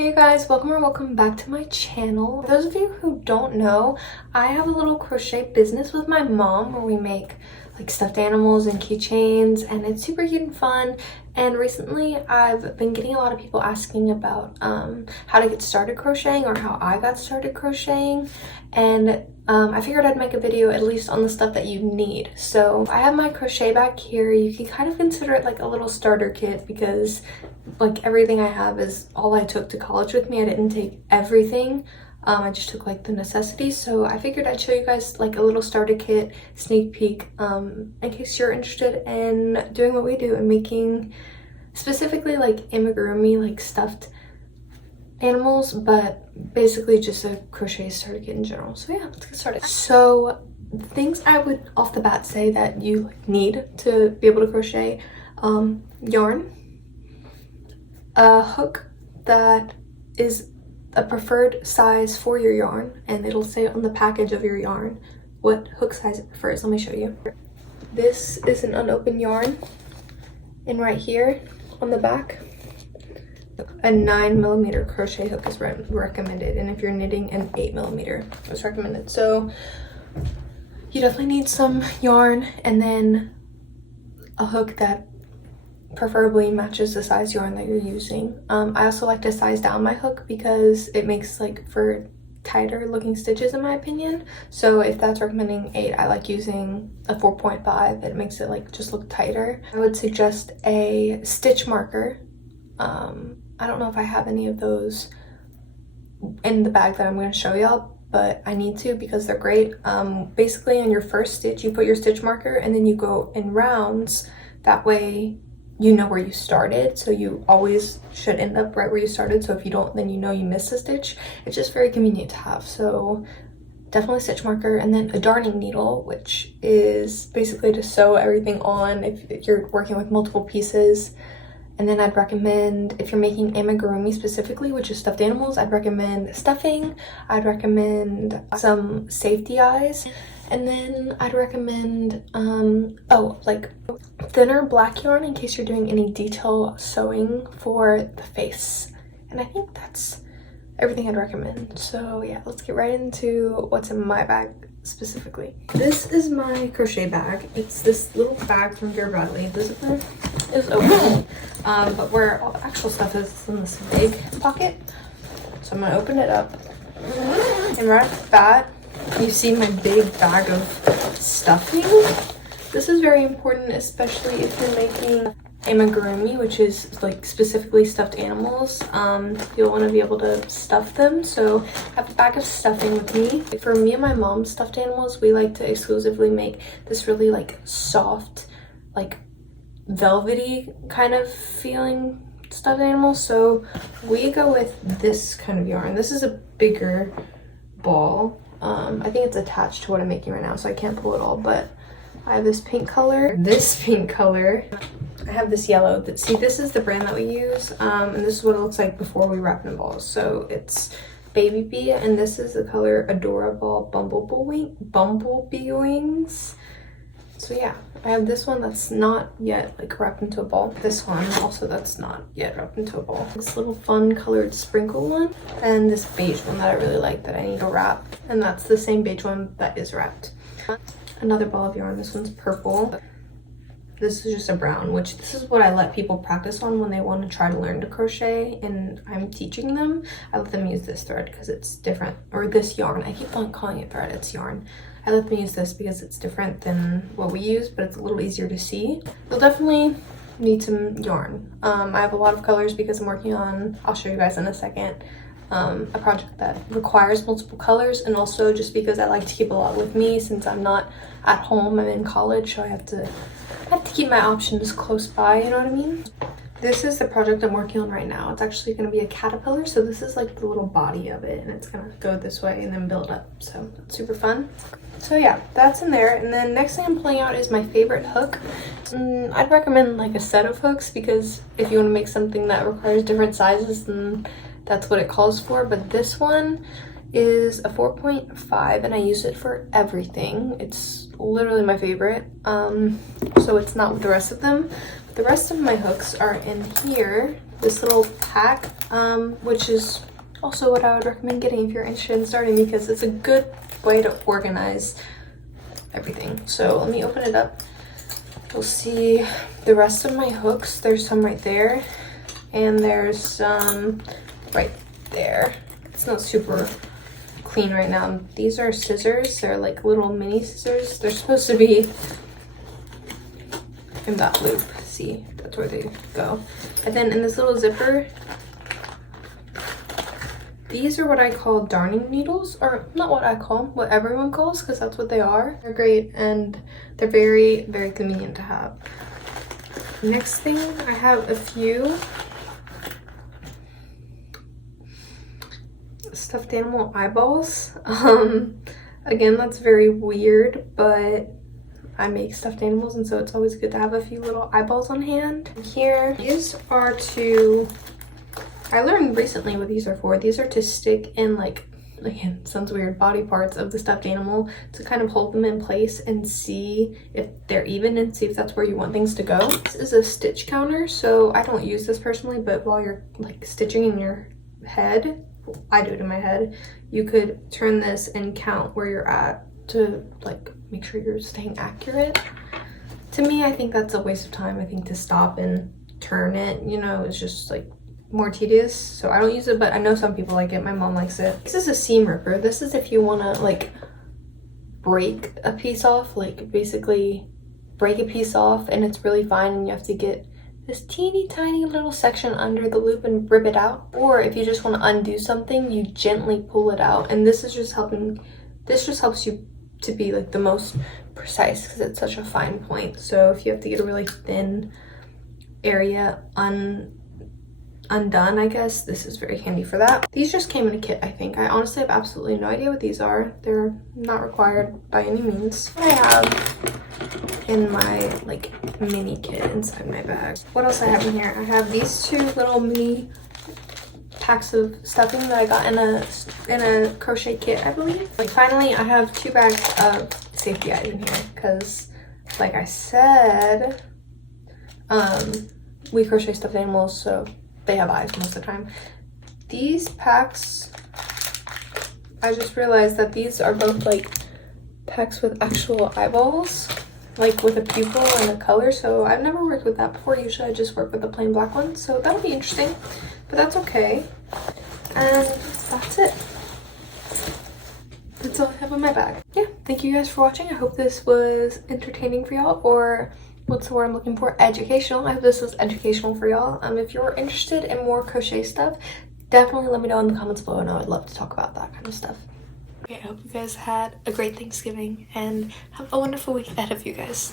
Hey guys, welcome back to my channel. For those of you who don't know, I have a little crochet business with my mom where we make like stuffed animals and keychains, and it's super cute and fun. And recently I've been getting a lot of people asking about how to get started crocheting or how I got started crocheting, and I figured I'd make a video at least on the stuff that you need. So I have my crochet bag here. You can kind of consider it like a little starter kit because like everything I have is all I took to college with me. I didn't take everything. I just took like the necessities. So I figured I'd show you guys like a little starter kit sneak peek in case you're interested in doing what we do and making specifically like amigurumi, like stuffed animals, but basically just a crochet starter kit in general. So yeah, let's get started. So things I would off the bat say that you need to be able to crochet: yarn, a hook that is a preferred size for your yarn, and it'll say on the package of your yarn what hook size it prefers. Let me show you. This is an unopened yarn, and right here on the back a 9mm crochet hook is recommended, and if you're knitting, an 8mm is recommended. So you definitely need some yarn, and then a hook that preferably matches the size yarn that you're using. I also like to size down my hook because it makes like for tighter looking stitches in my opinion. So if that's recommending 8, I like using a 4.5. It makes it like just look tighter. I would suggest a stitch marker. I don't know if I have any of those in the bag that I'm going to show y'all, but I need to because they're great. Basically on your first stitch you put your stitch marker and then you go in rounds. That way you know where you started, so you always should end up right where you started. So if you don't, then you know you missed a stitch. It's just very convenient to have. So definitely stitch marker, and then a darning needle, which is basically to sew everything on if you're working with multiple pieces. And then I'd recommend, if you're making amigurumi specifically, which is stuffed animals, I'd recommend stuffing. I'd recommend some safety eyes. And then I'd recommend, like thinner black yarn in case you're doing any detail sewing for the face. And I think that's everything I'd recommend. So yeah, let's get right into what's in my bag specifically. This is my crochet bag. It's this little bag from Vera Bradley. The zipper is open, but where all the actual stuff is in this big pocket. So I'm gonna open it up, and right off the bat, you see my big bag of stuffing. This is very important, especially if you're making amigurumi, which is like specifically stuffed animals. You'll want to be able to stuff them, so I have a bag of stuffing with me. For me and my mom's stuffed animals, we like to exclusively make this really like soft, like velvety kind of feeling stuffed animal. So we go with this kind of yarn. This is a bigger ball. I think it's attached to what I'm making right now, so I can't pull it all, but I have this pink color, I have this yellow. See, this is the brand that we use, and this is what it looks like before we wrap it in balls. So it's Baby Bee, and this is the color Adorable Bumblebee Wings. So yeah, I have this one that's not yet like wrapped into a ball. This one also that's not yet wrapped into a ball. This little fun colored sprinkle one, and this beige one that I really like that I need to wrap, and that's the same beige one that is wrapped. Another ball of yarn. This one's purple. This is just a brown, which this is what I let people practice on when they want to try to learn to crochet and I'm teaching them. I let them use this thread because it's different, or this yarn. I keep on calling it thread, it's yarn. I let them use this because it's different than what we use, but it's a little easier to see. You'll definitely need some yarn. I have a lot of colors because I'm working on, I'll show you guys in a second, a project that requires multiple colors, and also just because I like to keep a lot with me since I'm not at home, I'm in college, so I have to keep my options close by, you know what I mean? This is the project I'm working on right now. It's actually going to be a caterpillar, so this is like the little body of it, and it's going to go this way and then build up, so it's super fun. So yeah, that's in there, and then next thing I'm pulling out is my favorite hook. I'd recommend like a set of hooks because if you want to make something that requires different sizes, then that's what it calls for, but this one is a 4.5 and I use it for everything. It's literally my favorite, so it's not with the rest of them. The rest of my hooks are in here. this little pack, which is also what I would recommend getting if you're interested in starting, because it's a good way to organize everything. So let me open it up. You'll see the rest of my hooks. There's some right there, and there's some right there. It's not super clean right now. These are scissors. They're like little mini scissors. They're supposed to be in that loop. See, that's where they go. And then in this little zipper, these are what I call darning needles, or not what I call, what everyone calls, because that's what they are. They're great, and they're very, very convenient to have. Next thing, I have a few stuffed animal eyeballs. Again, that's very weird, but I make stuffed animals, and so it's always good to have a few little eyeballs on hand. Here, these are to, I learned recently what these are for. These are to stick in, like, again, sounds weird, body parts of the stuffed animal to kind of hold them in place and see if they're even and see if that's where you want things to go. This is a stitch counter, so I don't use this personally, but while you're like stitching in your head, I do it in my head, you could turn this and count where you're at to like make sure you're staying accurate. To me, I think that's a waste of time. I think to stop and turn it, you know, it's just like more tedious, so I don't use it, but I know some people like it. My mom likes it. This is a seam ripper. This is if you want to like break a piece off, like basically break a piece off and it's really fine and you have to get this teeny tiny little section under the loop and rip it out. Or if you just want to undo something, you gently pull it out, and this is just helping, this just helps you to be like the most precise because it's such a fine point. So if you have to get a really thin area undone, I guess this is very handy for that. These just came in a kit, I think. I honestly have absolutely no idea what these are. They're not required by any means. What I have in my like mini kit inside my bag. What else I have in here? I have these two little mini packs of stuffing that I got in a crochet kit, I believe. Like finally, I have 2 bags of safety eyes in here because, like I said, we crochet stuffed animals, so they have eyes most of the time. These packs, I just realized that these are both like packs with actual eyeballs, like with a pupil and a color, so I've never worked with that before. Usually I just work with the plain black one, so that'll be interesting, but that's okay. And that's it. That's all I have in my bag. Yeah, thank you guys for watching. I hope this was entertaining for y'all, or what's the word I'm looking for? Educational. I hope this was educational for y'all. If you're interested in more crochet stuff, definitely let me know in the comments below, and I would love to talk about that kind of stuff. Okay, I hope you guys had a great Thanksgiving and have a wonderful week ahead of you guys.